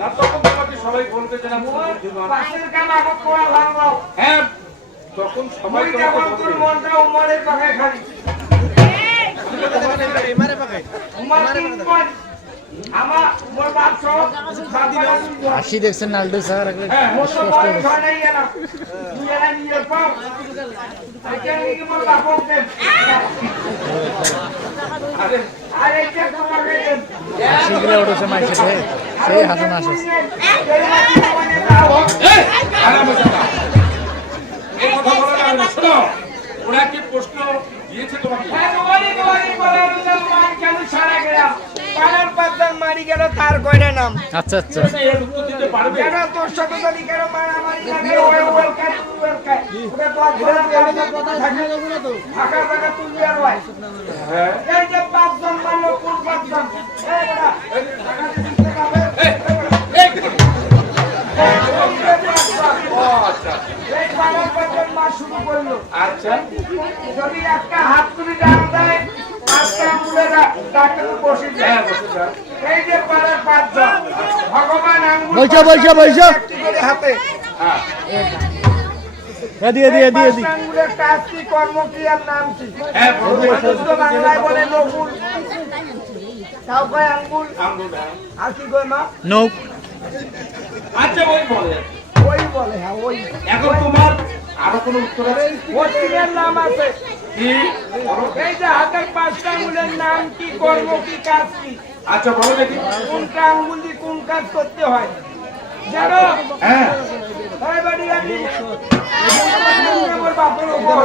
না তখন তোমাকে সবাই বলবে যে না পাশের কাম আগত করা ভালো। হ্যাঁ তখন সবাই যখন তোর মনটা উমারের পাখায় খালি আমার মোর বাপ সব হাসি দেখছেন নালদু স্যার হাসিগুলো উঠেছে মাইসে সেই হাসন হাসে ওরা কি প্রশ্ন দিয়েছে তোমাকে মারি গেল তার কয়টা নাম আচ্ছা আচ্ছা এর উত্তর দিতে পারবে কেন তোর সাথে যদি কেন মারামারি লাগে ফাঁকা ফাঁকা তুলবি আর ভাই এই যে 5 জন মারলো কোন 5 জন শুরু করলো আচ্ছা যদি একটা হাত তুলি জানা যায় এই যে পাড়ার 5 জন ভগবান আঙ্গুল হাতে আঙ্গুলের কাজ কি কর্ম কি আর নাম কি বাংলায় বলে নকুল তাও কয় আঙ্গুল আর কি কয় মা নৌক আচ্ছা ওই বলে হ্যাঁ ওই এখন তোমার আরো কোনো উত্তর আছে ওর নাম আছে কি এই যে হাতের 5টা আঙ্গুলের নাম কি কর্ম কি কাজ কি আচ্ছা বলো দেখি কোনটা আঙ্গুল দিয়ে কোন কাজ করতে হয় জানো হ্যাঁ এই বাড়ি আনি আমার বাপের উপর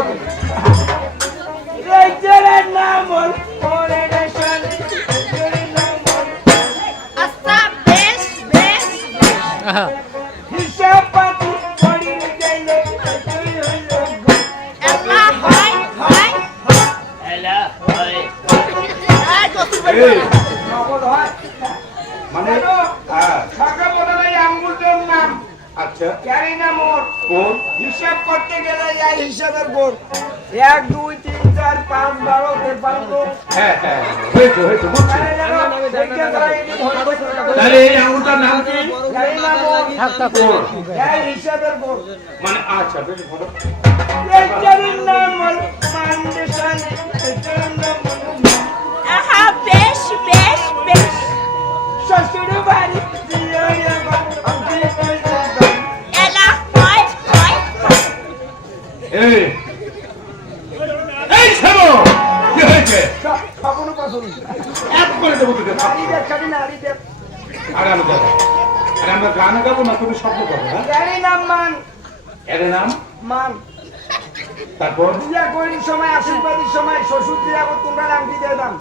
এই জেলার নাম হল কোরেশন আচ্ছা বেশ বেশ হিসাব পাতি পড়ি গেল এলা হয় হয় এলা হয় আই কত নকল হয় মানে হ্যাঁ ছাকা বদলাই আঙ্গুলটার নাম আচ্ছা ক্যারি না মোর কোন হিসাব করতে গেলে এই হিসাবের গোল 1 2 3 4 5 12 53 হ্যাঁ হ্যাঁ হয়েছে বুঝছি তাহলে এই আঙুলটার নাম কি এই হিসাবের গোল মানে আচ্ছা বেশ ভালো এইটার নাম হল ফাউন্ডেশন এটার নাম আহা বেশ বেশ বেশ শ্বশুর বাড়ি এলা হয় হয় এই এই ছাড়ো কি হয়েছে খবরও পছন্দ এক করে দেবো তোকে নারী দেখ খালি নারী দেখ আগামী দাদা আর আমরা গান গাবো না তুমি শব্দ করো হ্যাঁ এই নাম মান এর নাম মান তারপর বিয়া করির সময় আশীর্বাদের সময় শ্বশুর দিয়া তোমরা আংটি দিয়ে দাম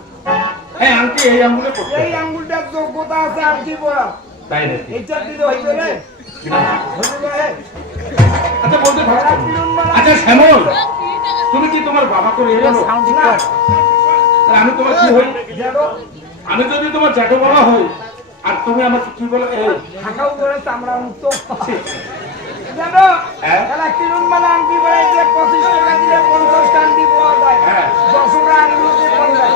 হ্যাঁ আংটি এই আঙ্গুলে করতে এই আঙ্গুলটার যোগ্যতা আছে আংটি পরা তাই নাকি এইটা দিলে হইবে রে হইবে রে আচ্ছা বলতে ভালো আচ্ছা শ্যামল তুমি কি তোমার বাবা করে এলো না আমি তোমার কি হই জানো আমি যদি তোমার জ্যাঠো বাবা হই আর তুমি আমাকে কি বলো এই ঢাকাও করে চামড়া মুক্ত জানো হ্যাঁ? এলা কিরুন মালা আংটি পরে যে 25 টাকা দিলে 50 টা আংটি পাওয়া যায় হ্যাঁ। 10 টাকা আংটি দিয়ে পাওয়া যায়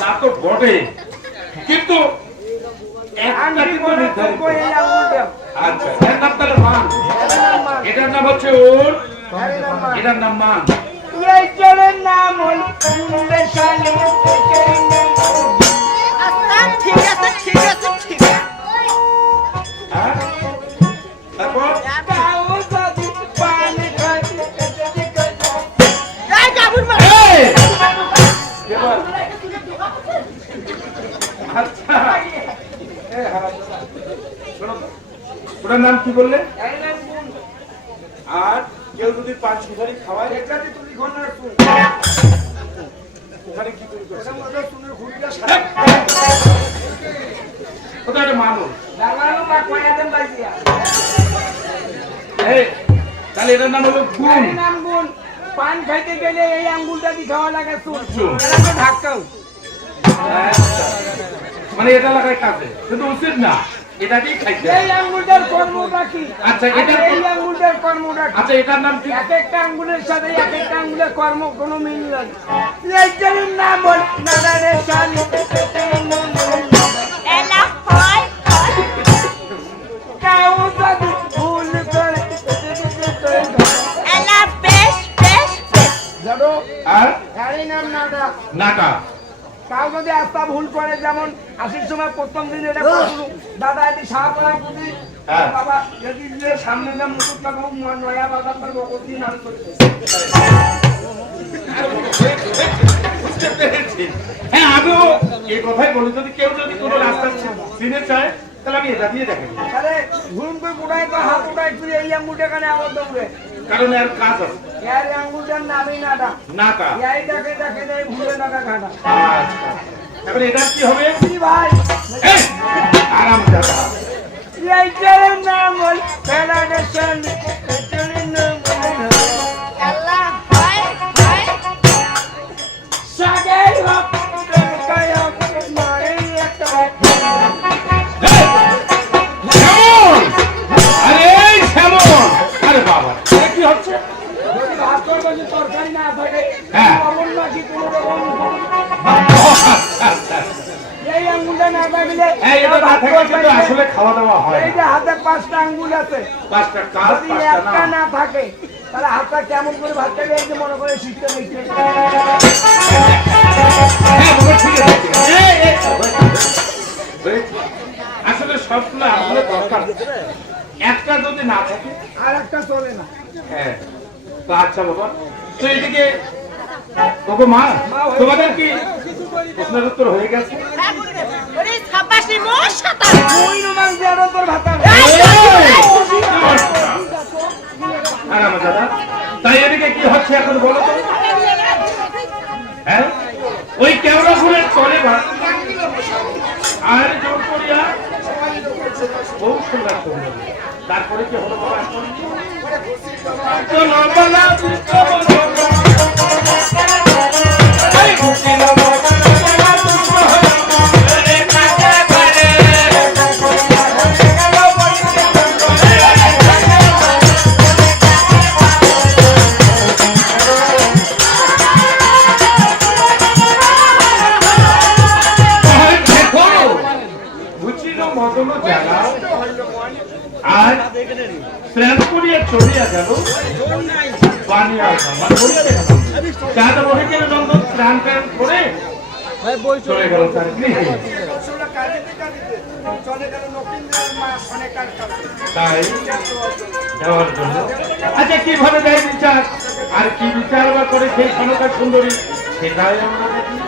তা তো বটে কিন্তু একটা আংটি কিন্তু পরে নির্ধারিত। তো এই আঙ্গুলটা আচ্ছা এর নাম তাহলে মান এর নাম মান এটার নাম হচ্ছে ওর এর নাম মান এটার নাম মান এই জলের নাম হল ফাউন্ডেশন এটার নাম আচ্ছা ঠিক আছে ঠিক আছে ঠিক আছে হ্যাঁ তারপর কাউ যদি পানি খায় যদি এই গাবুর মা এই! এবার আচ্ছা এ হ্যাঁ শোনো তো, ওটার নাম কি বললে এই নাম গুণ আর কেউ যদি 5 সুপারি খাওয়ায় এটাতে তুমি ঘন্টার শুন ওখানে কি তৈরি করছে এটা মধ্যে শুনে ঘুরিটা ওটা একটা মানুষ দাঁড়ানো বা কয়া দেন বাইজিয়া এই তাহলে এটার নাম হলো গুণ এই নাম গুণ পান খাইতে গেলে এই আঙ্গুলটা দিয়ে খাওয়া লাগে শুন চুন। এটা তো ধাক্কাও আচ্ছা। মানে এটা লাগায় কাজে কিন্তু উচিত না এটাকেই খাইতে এই আঙ্গুলটার কর্মটা কি আচ্ছা, এটার এই আঙ্গুলটার কর্মটা কি আচ্ছা এটার নাম কি এক একটা আঙ্গুলের সাথে এক একটা আঙ্গুলের কর্ম কোনো মিল নাই এই জলের নাম হল নাদারে শালি এলা যেমন আসির সময় প্রথম দিন এটা করলো দাদা এটি সাপ করা বুঝি হ্যাঁ। বাবা যদি যে সামনে না মুকুট লাগাবো নয়া বাবা তার বকতি নাম করছে বুঝতে পেরেছি। হ্যাঁ আমিও এই কথাই বলি, যদি কেউ যদি কোনো রাস্তা চিনে চায় তাহলে আমি এটা দিয়ে দেখাবো, তাহলে ঘুম করে উড়াই তো হাত উঠাই তুই এই আঙ্গুলটা এখানে আবদ্ধ করে কারণ এর কাজ আছে ইয়ার আঙ্গুলটার নামই নাটা নাটা। ইয়াই ডাকে ডাকে নেই ভুলে নাকা খানা আচ্ছা, এখন এটা কি হবে? কি ভাই এই, আরাম দাদা। এইটার নাম হল ফেডারেশন এইটার নাম হল আল্লাহ হয় হয় সাগের হক কায় হক মারে একটা শ্যামল! আরে এই শ্যামল! আরে বাবা, এ কি হচ্ছে? যদি ভাত করবে তরকারি না থাকে হ্যাঁ। অমন মাঝি কোনো রকম আচ্ছা, এই আঙ্গুলটা না থাকলে হ্যাঁ, এটা না থাকলে কিন্তু আসলে খাওয়া দাওয়া হয় এই না। যে হাতে 5টা আঙ্গুল আছে পাঁচটা কাজ, যদি পাঁচটা একটা না। না থাকে তাহলে হাতটা কেমন করে ভাত খাবে এই যে মনে করে শিখতে নিচ্ছে হ্যাঁ, বাবা, ঠিক আছে, ঠিক আছে। এই, হয়েছে। আসলে সবগুলো আসলে দরকার, একটা যদি না থাকে আর একটা চলে না হ্যাঁ, তো আচ্ছা বাবা, তো এদিকে ওগো মা, তোমাদের কি প্রশ্নের উত্তর হয়ে গেছে? ওরে ছাপাশি মোর সাতা ওই রোমান যে আরো তোর ভাতা আর আমার দাদা, তাই এদিকে কি হচ্ছে এখন বলো তো? হ্যাঁ, ওই কেওড়া ফুলের তলে বা আর জোর করিয়া বহু সুন্দর সুন্দর, তারপরে কি হলো বাবা এখন? চলো বলা এই বুকিল মদন জানা আর স্নান করিয়া চলিয়া গেল বানিয়া মানে বলিয়া দেখা চাঁদা বহে গেল নন্দন স্নান টান করে চলে গেল তার গৃহে। চলে গেল নকিন্দ্রের মা অনেক কাজ তাই দেওয়ার জন্য আচ্ছা কিভাবে দেয় বিচার, আর কি বিচার বা করে সেই সনকা সুন্দরী সেটাই আমরা দেখি।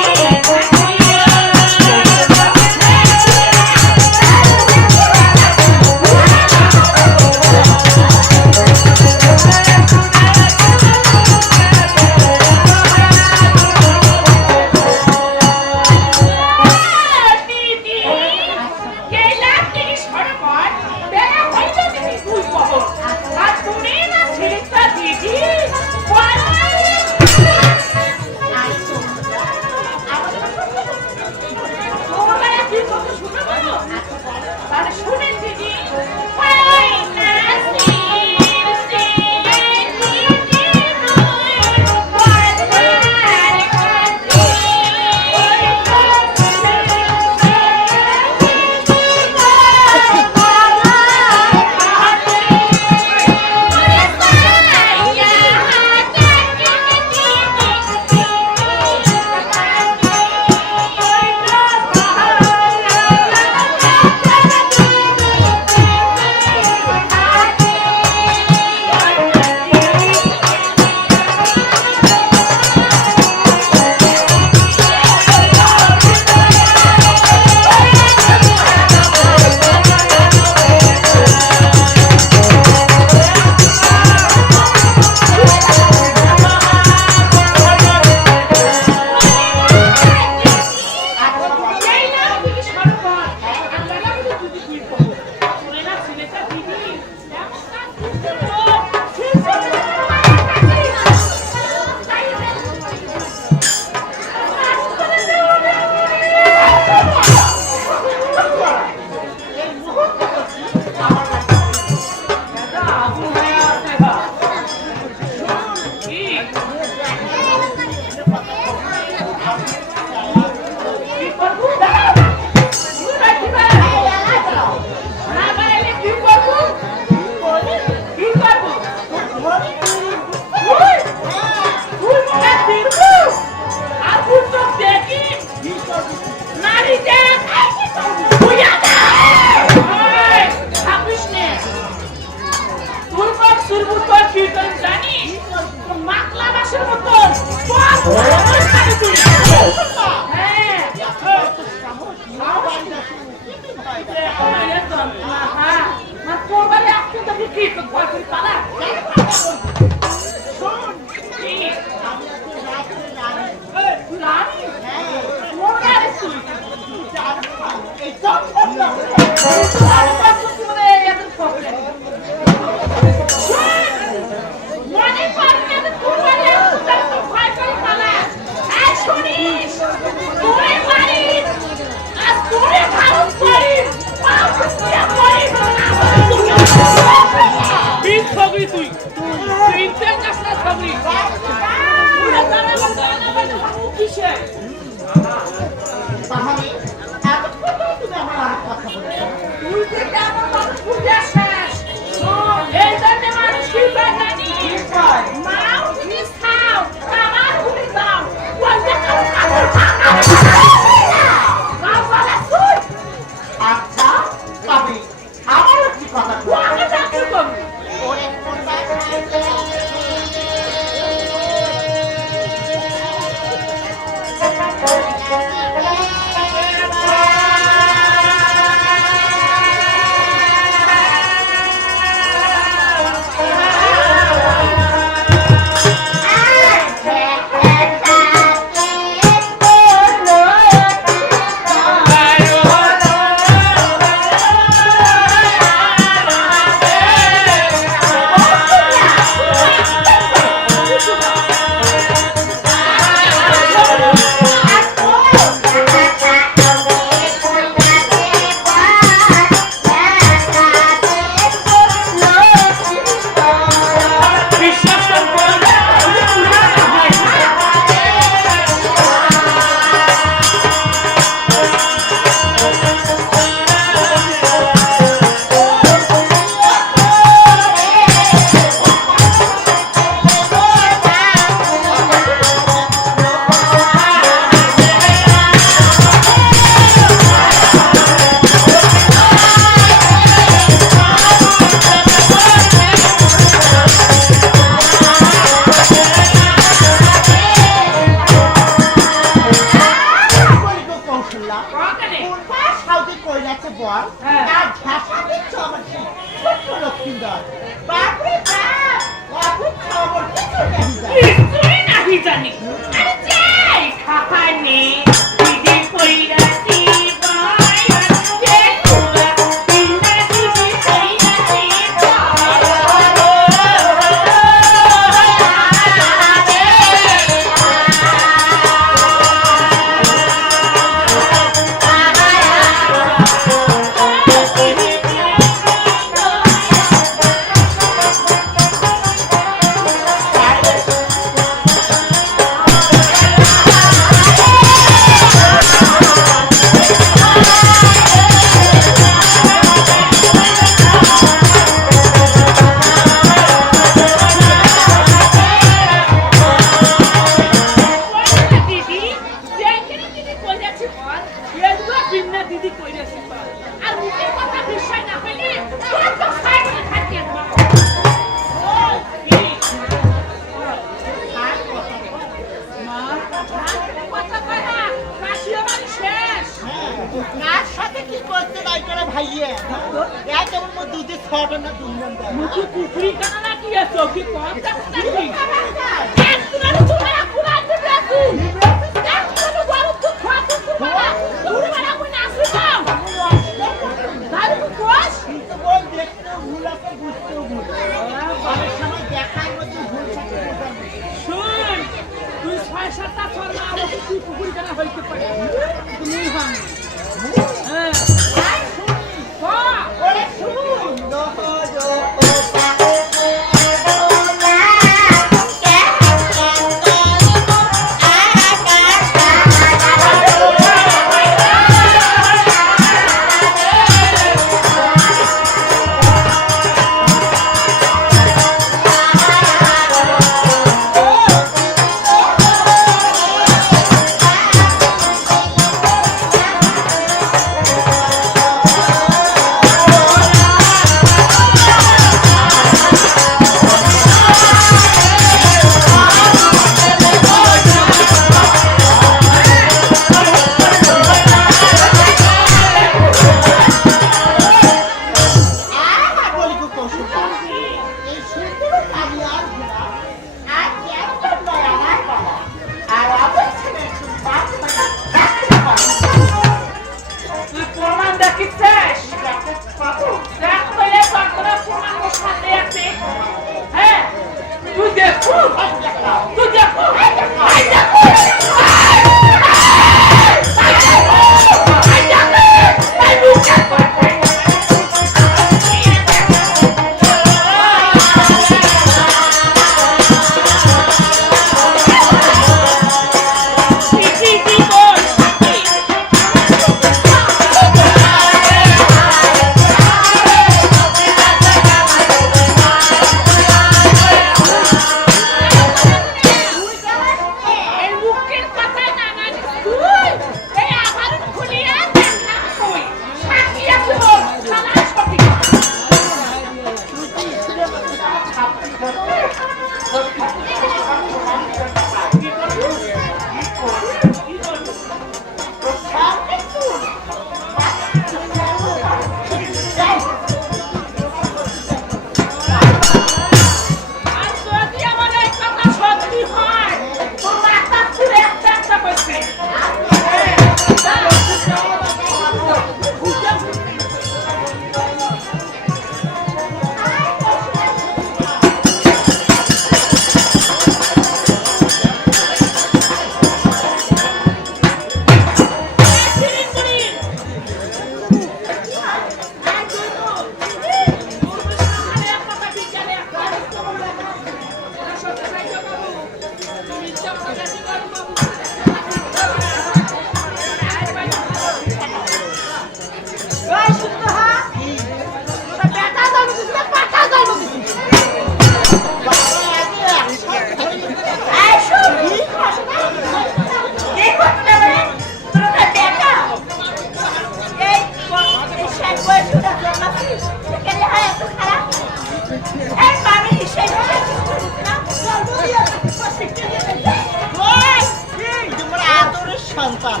সন্তান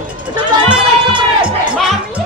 মামি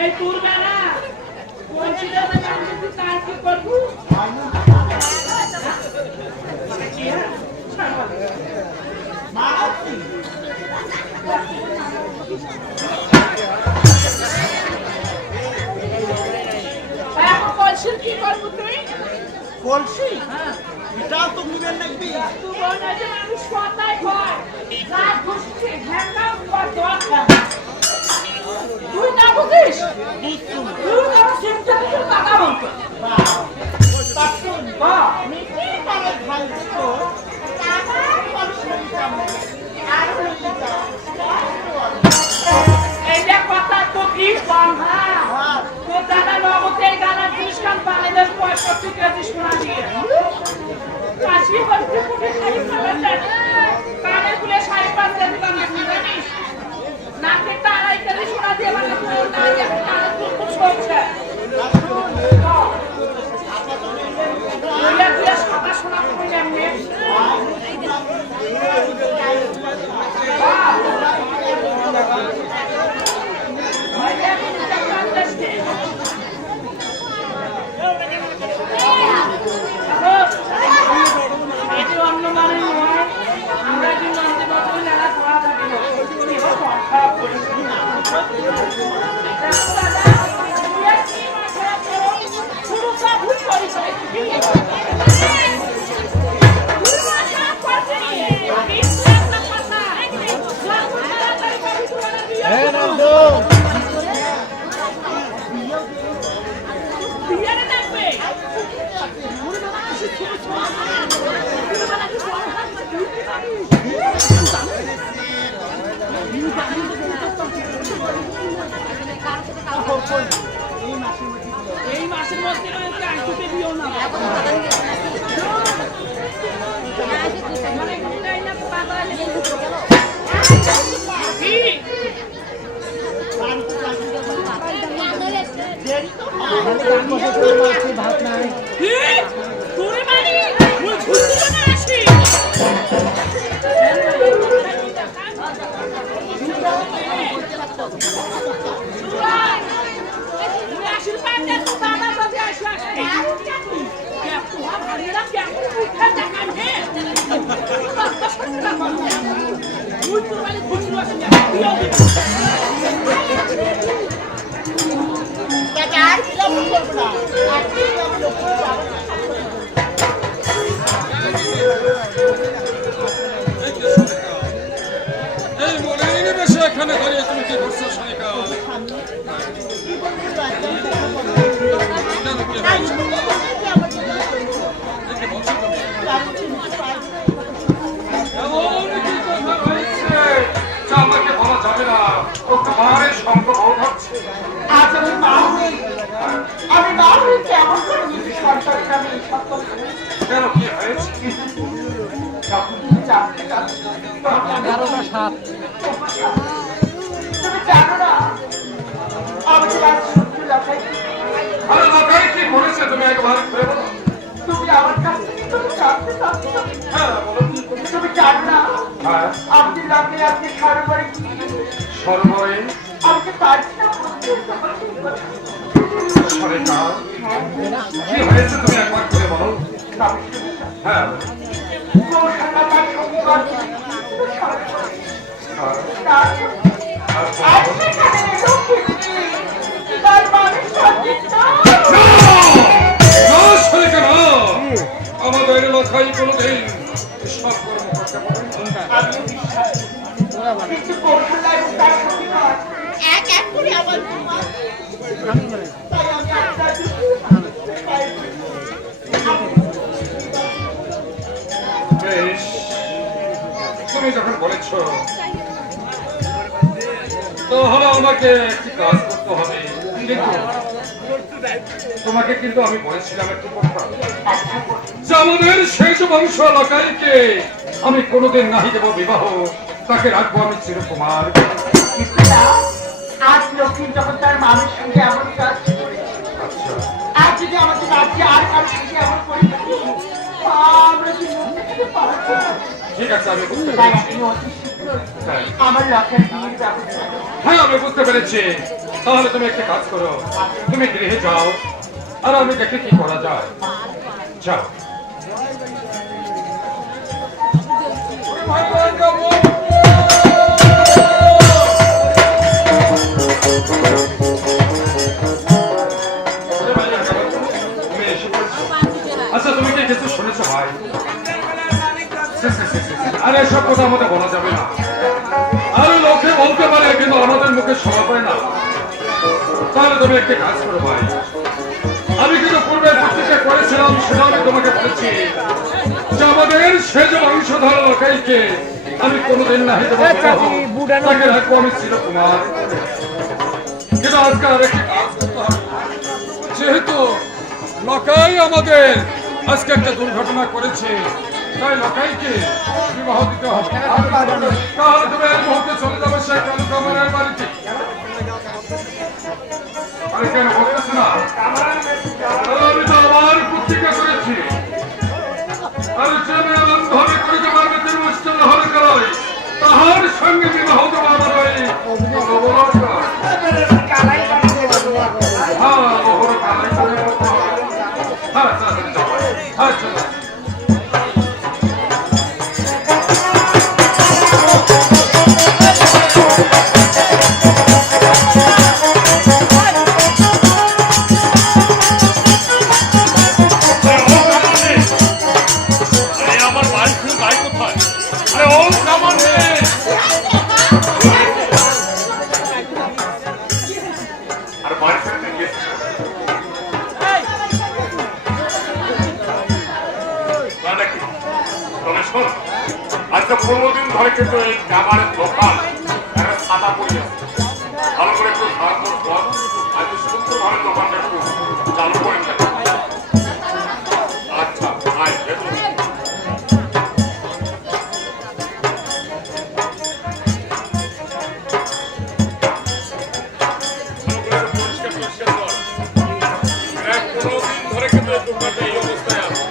এই তোর গানা কোন ছিলেন নাম দিতে তার কি করব এখন কলসির কি করব তুই কলসি এটা তো নিবেন নাকি তুই বলে যে মানুষ কথাই কয় যা খুশি হ্যাঙ্গা কর দরকার তুই না বুঝিস তুই না চিন্তা করে টাকা বলতো এই যে কথা তো কি বাংলা তোর দাদা নগদে গানা খ্রিস্টান বাংলাদেশ 65 কেজি শোনা দিয়ে কাশি হচ্ছে কোটি শাড়ি পাবেন কানে গুলে শাড়ি পাবেন জানিস নাকে তারাই কেজি শোনা দিয়ে মানে তুই না যে কানে খুব শুনছে তুই তুই কথা শোনা তুই এমনি এটি অন্য মানে নয় আমরা কিন্তু অন্তে বছর নেলা করা থাকি এই মাসের মধ্যে আইতে দিও না ভাত নাই তোরে মারি মুই ঘুরতে না আসি আশীর্বাদ দে তো দাদা বাজে আসি আসি কে তুই ভারী না কে উঠা দেখান হে মুই তোর বাড়ি ঘুরতে আসি আর কিলো করব না আর কিলো এই মনে নিমেষে এখানে দাঁড়িয়ে তুমি কি করছো সনিকা এমন কি কথা হয়েছে যা আমাকে বলা যাবে না ও তোমার সঙ্গ বোধ হচ্ছে আজ আমি না হয়ে কেমন করে নিজে সরকারের নামে এই সব কথা কেন কি হয়েছে জানতে চাচ্ছি 11টা 7 তুমি জানো না আমি তো আজ সত্যি লাগাই আরে লোকাই কি করেছে তুমি একবার খুলে বলো তুমি আমার কাছ থেকে তুমি জানতে চাচ্ছ হ্যাঁ বলো তুমি জানো না হ্যাঁ আপনি রাতে আজকে সরবরে সর্বরে আমাকে পারছি না সরেকা কি হয়েছে তুমি একবার খুলে বলো হ্যাঁ আমাদের এলাকায় কোনোদিন সব কর্ম করতে পারে কিন্তু কৌশল তার সঙ্গে নয় এক এক করে আবার তাই আমি আপনার বেশ তুমি যখন বলেছ তাহলে আমাকে একটি কাজ করতে হবে কিন্তু তোমাকে কিন্তু আমি বলেছিলাম একটু কথা যে আমাদের শেষ বংশ এলাকাইকে আমি কোনোদিন নাহি দেব বিবাহ তাকে রাখবো আমি চিরকুমার আজ লক্ষ্মী যখন তার মামের সঙ্গে এমন কাজ আর যদি আমাদের রাজ্যে আর কার সঙ্গে এমন করে আমরা কি মনে করতে পারবো ঠিক আছে আমি বুঝতে তাই পেরেছি আপনি অতি শীঘ্র আমার লকের বিয়ের ব্যবস্থা। হ্যাঁ আমি বুঝতে পেরেছি। তাহলে তুমি একটা কাজ করো, তুমি গৃহে যাও আর আমি দেখে কি করা যায়। যাও। আচ্ছা তুমি কি কিছু শুনেছো ভাই? আরে এসব কথা আমাদের বলা যাবে না। আরে লোকে বলতে পারে কিন্তু আমাদের মুখে শোনা পায় না। তাহলে তুমি একটা কাজ করো ভাই, আমি কিন্তু পূর্বে প্রতিষ্ঠা করেছিলাম, সেটা আমি তোমাকে বলেছি যে আমাদের সেজ বংশধর লোকাইকে আমি কোনোদিন না হেঁটে তাকে রাখবো আমি চিরকুমার। কিন্তু আজকে আর একটি কাজ করতে হবে, যেহেতু লকাই আমাদের আজকে একটা দুর্ঘটনা করেছে, তাই লকাইকে বিবাহ দিতে হবে। তাহলে তুমি এই মুহূর্তে চলে যাবে সেই কালুকামারের বাড়িতে। আরে কেন বলতেছ না? আমি তো আবার প্রতিজ্ঞা করেছি, আমি যে মেয়ে বান্ধবী করে তোমার বেতের মুষ্টিল হরে করই তাহার সঙ্গে বিবাহ দেবো আমার ওই কালাই বানিয়ে দেবো। হ্যাঁ ওহর কালাই করে দেবো। হ্যাঁ যাও, হ্যাঁ চলো। আজকে 15 দিন ধরে কিন্তু এই খাবারের দোকান একটা ছাতা পড়ে আছে। ভালো করে একটু সারানোর পর আজকে সুন্দরভাবে দোকানটা একটু চালু করে নেবে। আচ্ছা আয় ভেতরে। পরিষ্কার কর। 15 দিন ধরে কিন্তু এই দোকানটা এই অবস্থায় আছে।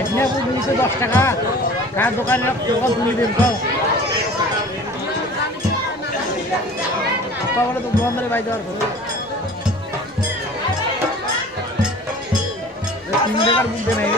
এখানে 10 টাকা কার দোকানে তুমি দিন তো বলে তো দোকানদারে বাই দেওয়ার পরে 3 টাকার মধ্যে নেই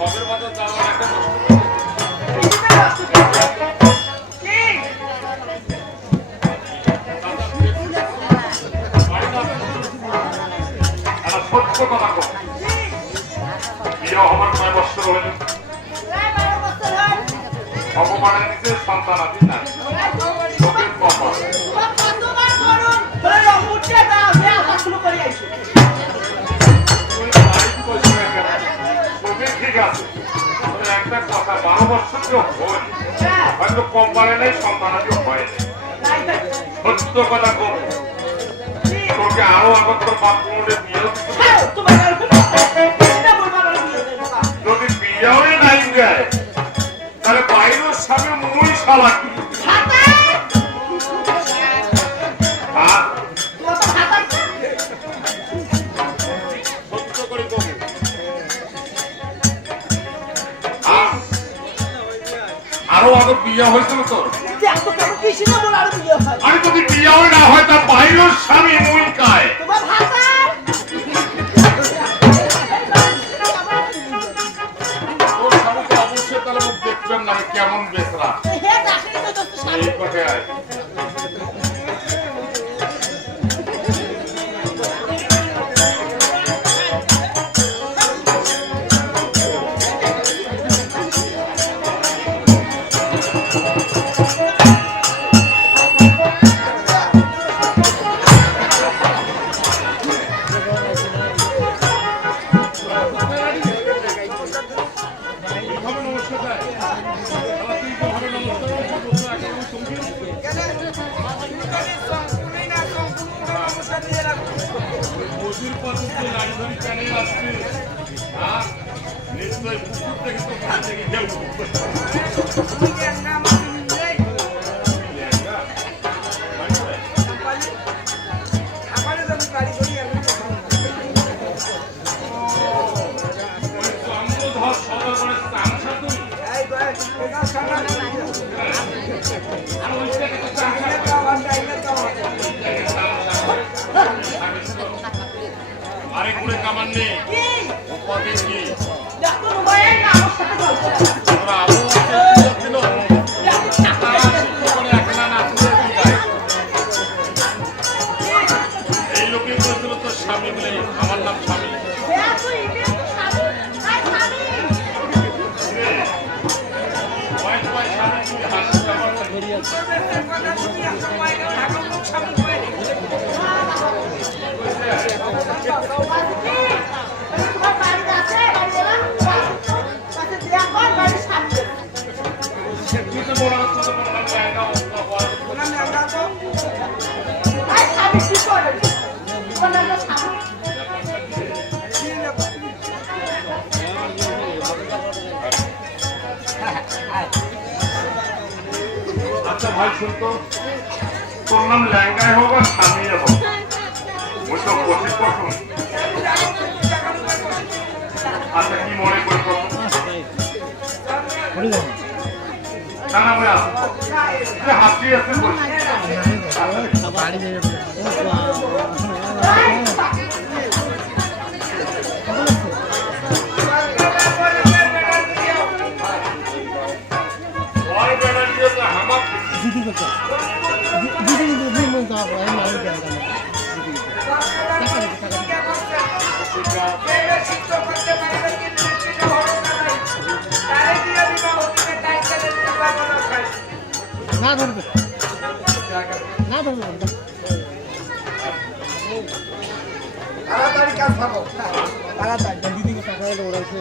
ভবের বাজার যাওয়ার একটা নাতি না লোকের কপাল কতবার করুন ধরে রংপুরটা দাও সে আবার শুরু করে আইছে তুমি লাইট করছো না কেন সবই ঠিক আছে তবে একটা কথা 12 বছর কেউ হয় হয়তো কপালে নেই সন্তানাদি হয় সত্য কথা কম তোকে আরো আগত তোর বাপ মনে বিয়ে যদি বিয়েও নাই যায় তাহলে বাইরের সামনে মুই শালা কি সত্য করে কম আরো আগে বিয়ে হয়েছিল তোর দেখো কেন কিছু না বল আর বিয়ে হয় আরে যদি বিয়েও না হয় তা বাইরের স্বামী মুই কায় তোমার ভাতা তোর স্বামীকে অবশ্যই তাহলে মুখ দেখবেন না কেমন বেসরা হে দাসের তো দোস্ত এই কথায় আয় মজুর পদ্ধতি নারী ধরি কেন আসছে নিশ্চয় পুকুর থেকে তো ঘর থেকে খেলবো চন্দ্রধর সদর করে চাংসা তুমি আর ওই থেকে তো চাংসা আরে কুড়ে কামান নেই কবে কি দেখো মোবাইল না আমার সাথে গল্প করো তোরা আবু ছিল এই লোকে বলছিল তোর স্বামী বলে আমার নাম স্বামী দেখো ইবে তো স্বামী আই স্বামী কয়েক কয়েক স্বামী তুমি হাসতে আমার তোমার বাড়ি আছে বাড়ি গেলাম কাছে দেখো বাড়ির সামনে তুই তো বড় হচ্ছে তো বড় জায়গা আই স্বামী কি করে কোন না স্বামী আচ্ছা ভাই শুনতো তোর নাম ল্যাঙ্গাই হোক আর স্বামী হোক ওই তো পঁচিশ পছন্দ আচ্ছা কি মনে করি প্রথম না না ভাই আসো হাসি আছে বলছি ওই বেটা দিয়ে তো হামাক না ধরবে না ধরবে তাড়াতাড়ি কাজ থাকো তাড়াতাড়ি দিদিকে টাকা দিলে ওরাইছে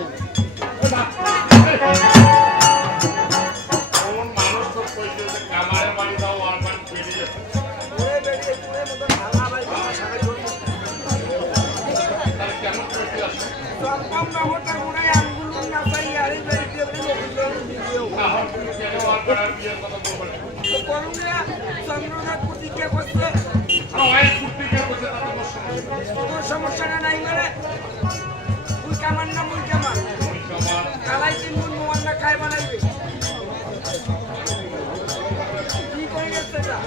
কোন মানুষ তো কইছে যে কামারে বাড়ি দাও আর বাড়ি বেরিয়ে যাচ্ছে তাহলে কেমন করে আসছে সমস্যাটা নাই মানে তুই কামান না মুই কামান কালাই তিন গুণ মোয়ান না খাই বানাইবে কি করে গেছে এটা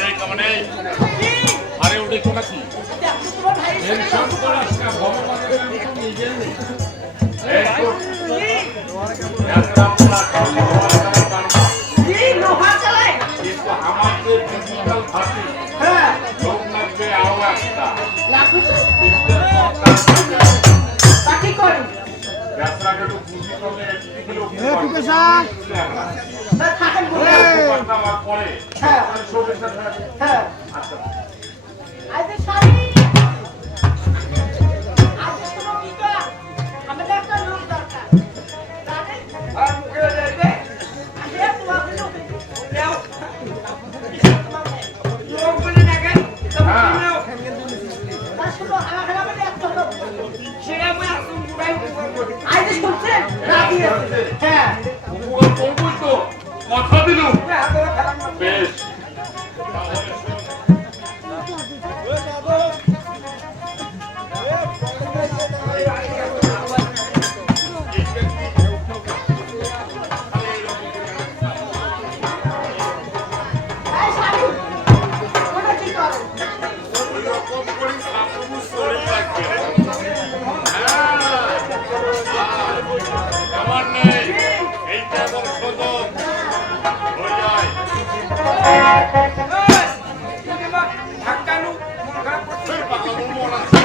এই কামানে আরে উঠে তো নাকি দেখো তোমার ভাই টেনশন করিস না ভগবানের নাম তো নিজের নেই এই এই লোহা চালায় কিন্তু আমাদের ডিজিটাল ভাষী হ্যাঁ লোক লাগবে আরো একটা লাগবে তো তিনটে সরকার বাকি থাকেন বলে আমার পরে হ্যাঁ শোকের সাথে হ্যাঁ আচ্ছা আইতে শাড়ি আজকে কোনো কি করা আমাদের একটা লোক দরকার জানেন আর মুখে যাইবে আজকে তোমার লোক নাও লোক বলে দেখেন হ্যাঁ। তার শুনো আমার আমাদের একটা লোক সেটা মই আসুন পুরাই আইতে শুনছেন রাজি আছে হ্যাঁ উপকার করবই তো কথা দিলুম হাতে খারাপ বেশ এই শাড়ি কোন কি করে ওইরকম করে সাপুরু সরে লাগবে আমার নেই এইটা এবং সদক হয়ে যায় ধাক্কানু মন খারাপ করছে ফের পাকানো মন আছে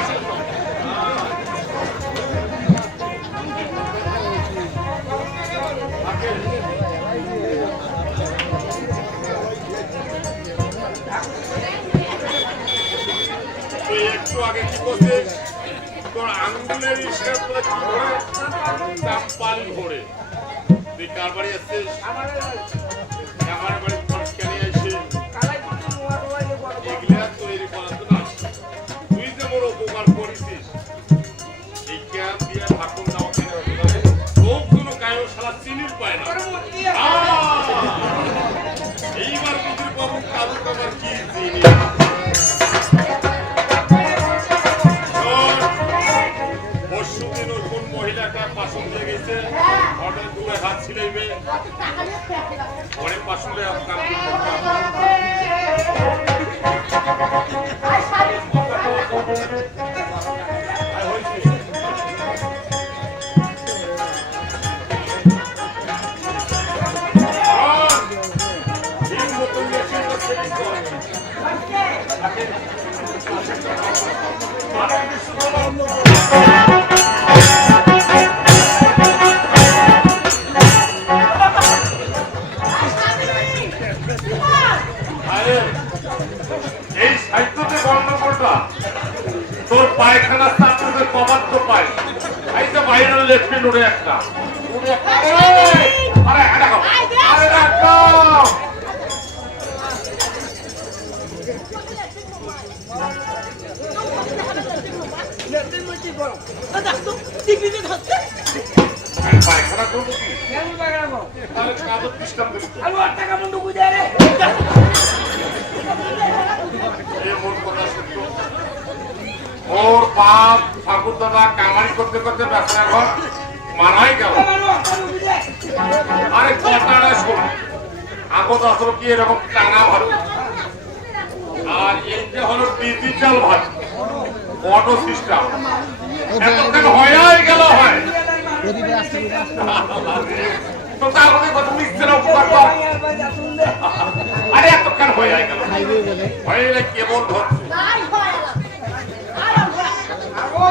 তুই একটু আগে কি করছিস তোর আঙ্গুলের ইশারা করে কি করে চাম্পাল ঘোরে তুই কার বাড়ি আসছিস আমার বাড়ি পরীক্ষা নিয়ে আসে কালাই করতে নোয়া নোয়া বড় এগুলা তৈরি করা তো না তুই যে মোর উপকার করেছিস এই ক্যাপ দিয়ে ঠাকুর নাও কিনে তোর কোনো গায়েও শালা চিনির পায় না এইবার বুঝির বাবু কাদু কামার কি চিনি পরশুদিন ওই কোন মহিলাটা পাশন দিয়ে গেছে অর্ডার দূরে হাত ছিলাইবে টাকা নিয়ে খেতে গেছে পরে পাশনে কাম করতে আই শাড়ি এই সাহিত্যতে গন্ডগোলটা তোর পায়খানা স্থাপনের কমার তো পাই এই তো বাইরের লেফটেন্ট উড়ে একটা আরে দেখো আরে দেখো পায়খানা করবো কি কেন বাগাবো তাহলে কাগজ পিস্তাম দেবো আলু 8 টাকা বন্ধ বুঝে রে এই মোর কথা সত্য ওর বাপ ঠাকুর দাদা কামারি করতে করতে ব্যবসা ঘর মারাই গেল আরে কথাটা শোন আগত আসলো কি এরকম টানা ভালো আর এইটা হলো ডিজিটাল ভাত অটো সিস্টেম এতক্ষণ হয়ে গেল হয় তো তার মধ্যে কত মিক্সের উপকার কর আরে এতক্ষণ হয়ে গেল হয়ে গেলে কেমন ধরছে নাই হয় আর আগো